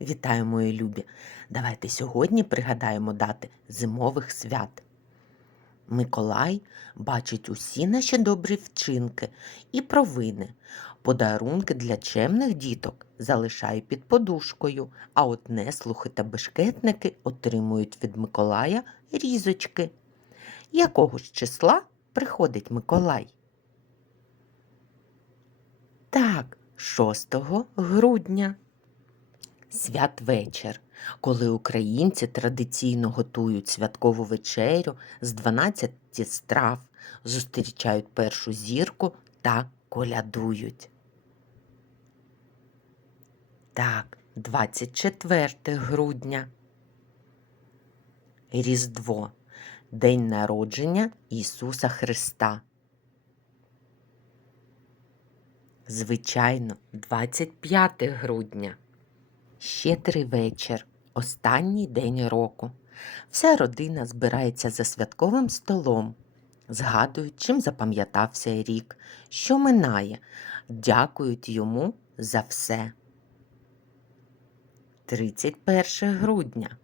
Вітаю, мої любі! Давайте сьогодні пригадаємо дати зимових свят. Миколай бачить усі наші добрі вчинки і провини. Подарунки для чемних діток залишає під подушкою, а от неслухи та бешкетники отримують від Миколая різочки. Якого ж числа приходить Миколай? Так, 6 грудня. Святвечір, коли українці традиційно готують святкову вечерю з 12 страв, зустрічають першу зірку та колядують. Так, 24 грудня. Різдво. День народження Ісуса Христа. Звичайно, 25 грудня. Щедрий вечір, останній день року. Вся родина збирається за святковим столом, згадують, чим запам'ятався рік, що минає, дякують йому за все. 31 грудня.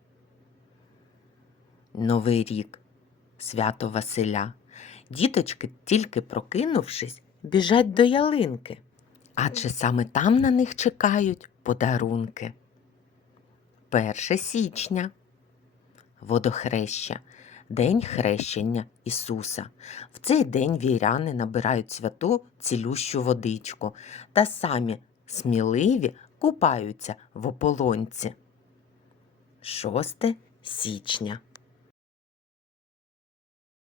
Новий рік. Свято Василя. Діточки, тільки прокинувшись, біжать до ялинки, адже саме там на них чекають подарунки. 1 січня. Водохреща. День хрещення Ісуса. В цей день віряни набирають святу цілющу водичку та самі сміливі купаються в ополонці. 6 січня.